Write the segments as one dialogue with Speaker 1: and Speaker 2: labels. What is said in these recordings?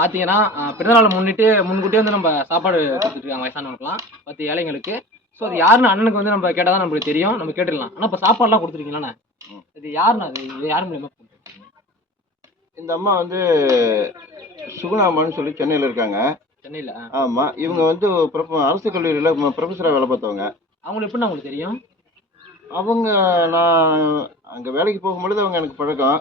Speaker 1: பார்த்தீங்கன்னா பிறந்தநாளை முன்னிட்டு முன்கூட்டியே வந்து நம்ம சாப்பாடு கொடுத்துருக்காங்க வயசானவங்களுக்குலாம் பத்து ஏழைங்களுக்கு. ஸோ அது யாருன்னு அண்ணனுக்கு வந்து நம்ம கேட்டால் தான் நமக்கு தெரியும். நம்ம கேட்டுடலாம். ஆனால் இப்போ சாப்பாடுலாம் கொடுத்துருக்கீங்களாண்ணே. இது யாருண்ணா? அது இது யார் மூலியமாக
Speaker 2: இந்த அம்மா வந்து சுகுணாமான்னு சொல்லி சென்னையில் இருக்காங்க.
Speaker 1: சென்னையில்
Speaker 2: ஆமா. இவங்க வந்து அரசு கல்லூரியில் ப்ரொஃபஸராக வேலை பார்த்தவங்க.
Speaker 1: அவங்களுக்கு எப்படிண்ணா உங்களுக்கு தெரியும்?
Speaker 2: அவங்க நான் அங்கே வேலைக்கு போகும்பொழுது அவங்க எனக்கு பழக்கம்.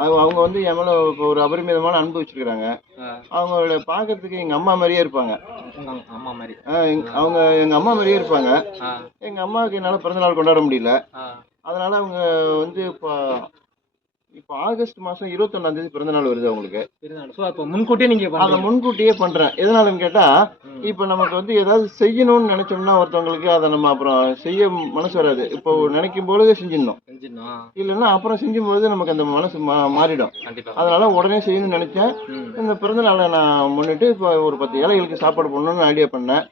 Speaker 2: அவங்க அவங்க வந்து என் மேலே ஒரு அபரிமிதமான அன்பு வச்சிருக்கிறாங்க அவங்கள பார்க்கறதுக்கு எங்கள் அம்மா மாதிரியே இருப்பாங்க.
Speaker 1: அம்மா மாதிரி.
Speaker 2: அவங்க எங்கள் அம்மா மாதிரியே இருப்பாங்க. எங்கள் அம்மாவுக்கு என்னால் பிறந்தநாள் கொண்டாட முடியல. அதனால அவங்க வந்து இப்போ இப்போ ஆகஸ்ட் மாதம் இருபத்தொன்னாம் தேதி பிறந்தநாள் வருது அவங்களுக்கு.
Speaker 1: ஸோ இப்போ முன்கூட்டியே நீங்கள்
Speaker 2: அதை முன்கூட்டியே பண்ணுறேன் எதனாலன்னு கேட்டால். இப்போ நமக்கு வந்து ஏதாவது செய்யணும்னு நினைச்சோம்னா ஒருத்தவங்களுக்கு அதை நம்ம அப்புறம் செய்ய மனசு வராது. இப்போ நினைக்கும் பொழுதே செஞ்சிடணும். இல்லைன்னா அப்புறம் செஞ்சும்போது நமக்கு அந்த மனசு மாறிடும். அதனால உடனே செய்யணும்னு நினைச்சேன். இந்த பிறந்த நாளை நான் முன்னிட்டு இப்போ ஒரு பத்து ஏழைகளுக்கு சாப்பாடு பண்ணணும்னு ஐடியா பண்ணேன்.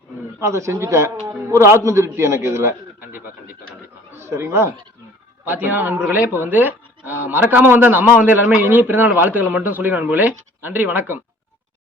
Speaker 2: அதை செஞ்சுட்டேன். ஒரு ஆத்ம திருப்தி எனக்கு இதில்.
Speaker 1: கண்டிப்பாக கண்டிப்பாக கண்டிப்பாக
Speaker 2: சரிங்களா?
Speaker 1: பார்த்தீங்கன்னா நண்பர்களே இப்போ வந்து மறக்காம வந்து அந்த அம்மா வந்து எல்லாருமே இனிய பிறந்தநாள் வாழ்த்துக்களை மட்டும் சொல்லி நண்பர்களே. நன்றி வணக்கம்.